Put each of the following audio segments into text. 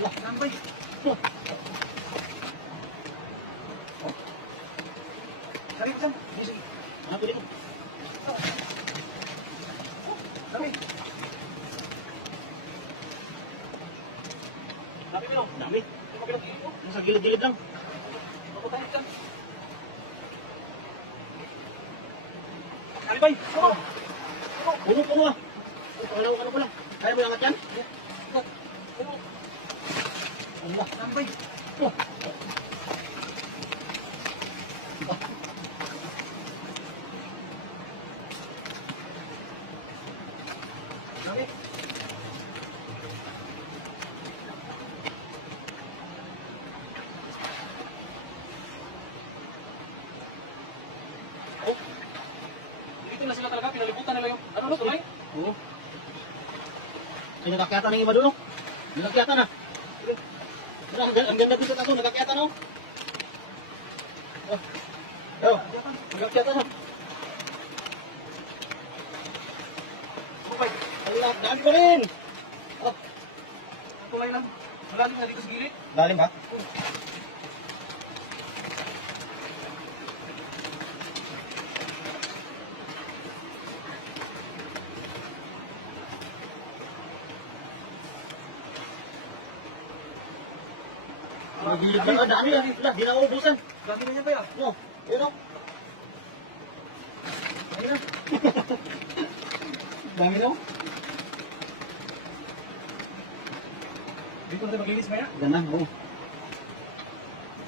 Allah, tambay. Oh. Sabi ko saan? Sige. Ano ko dito? Dami. Dami mo. Dami. Nasa gilid-gilid lang. Ako tayo dyan. Dami bay. Puno. Puno ah. Ano ko lang. Kaya mo yangat yan? Puno. Allah. Dami bay. Oh. Dami. Oh. Dito na sila talaga, pinalibutan nila yung ano tulay? Oo. Ay, nagkakyatan ng iba doon, no? Nagkakyatan na. Ang ganda dito na ito, nagkakyatan, no? Oh, nagkakyatan na. Allah, dami pa rin! Oh. Tulay lang. Malalim na dito sa gilid. Lalim ba? Magilid na, dami na. Di na uubusan. Dami na niya pa yan. Oo, yun o. Dami na. Dami na o. Dito natin maglinis maya? Gana, oo.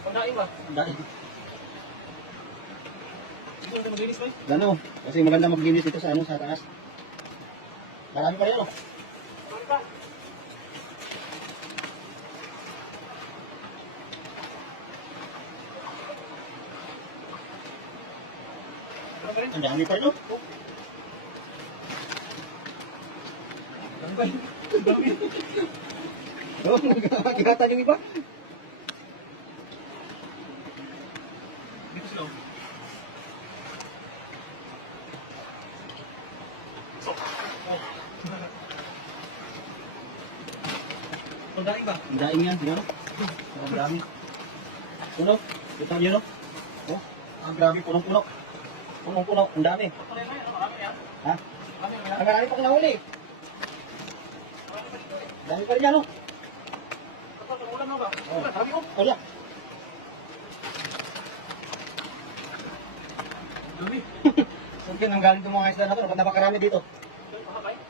Pandain ba? Pandain. Dito natin maglinis ba? Gana o. Kasi maganda maglinis dito sa ano, sa taas. Marami pa rin o. Marami pa. Ang dami pa rin o. Ang dami. Ang dami. Oh, nagkakatan yung iba. Dito sila. Ang daing ba? Ang daing yan. Ano? Ang dami. Puno. Ito yun, no? Oh, ang grabe. Punong-puno. Punong-puno. Ang dami. Ha? Ang marami pang nahuli. Dami pa rin yan, no? Oh, sabi ko. Oh, yeah. Dami. Saan ang galing itong mga isda na ito? Ba't napakarami dito?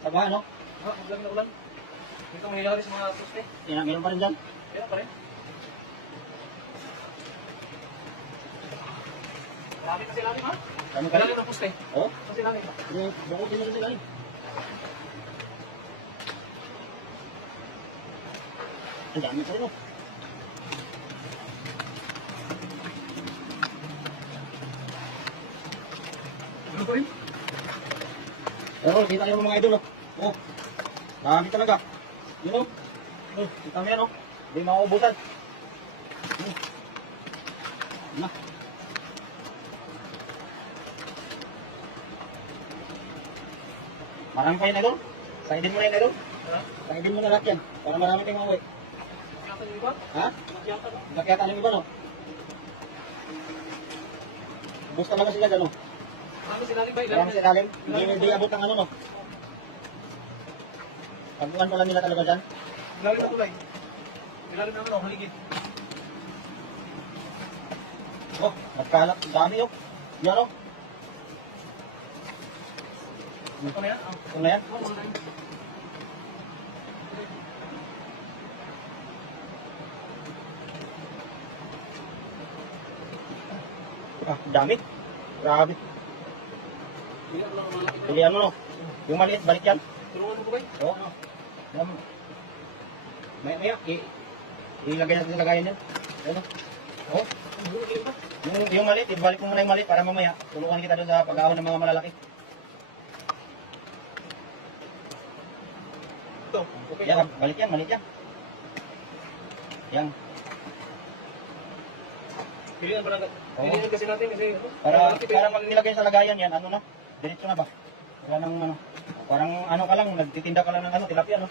Sa baha, no? Ha, maglang na ulan. Dito mangyayari sa mga suste. Meron pa rin dyan? Meron pa rin. Marami kasi lalim, ha? Dami pa rin? Lalim ng puste. Oo? Kasi lalim. Bakit din kasi lalim? Ang dami pa rin, oh. Ano pa rin? Pero, kita nyo mga idol, oh. Oh. Dami talaga. Yun, oh. Oh, kita mo yan, oh. Hindi mauubusan. Oh. Na. Marami pa yun, idol. Saidin mo na yun, idol. Saidin mo na lahat yan. Para marami tayong mauwi. Nakyatan yung iba? Ha? Nakyatan yung iba, no? Bus talaga sila dyan, no? Marami silalim ba? Marami silalim? Hindi abot ng ano, no? Pagbukan pa lang nila talaga dyan. Ilalim na tulay. Ilalim na ano, haligid. Oh, nagkalap. Dami, oh. Yan, oh. Ito na yan? Ito na yan? Oo, na yan. Ah, dami. Grabe. Pilihan mo, no? Yung maliit, balik yan. Tulungan mo ba? Oo. Maya, ilagay natin sa lagayan yan. Ano? Oo. Yung maliit, ibalik mo muna yung maliit para mamaya tulungan kita doon sa pag-ahon ng mga malalaki. Okay. Yan, balik yan, maliit yan. Yan. Pilihan pa lang. Pilihan kasi natin kasi para pag nilagay sa lagayan yan, ano na? Diretso na ba? Wala nang ano. Parang ano ka lang, nagtitinda ka lang ng ano, tilapia, no?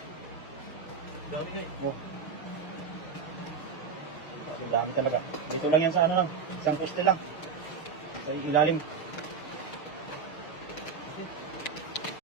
Dami na eh. Oh. Ang dami talaga. Dito lang yan sa ano lang. Isang poste lang. Sa ilalim.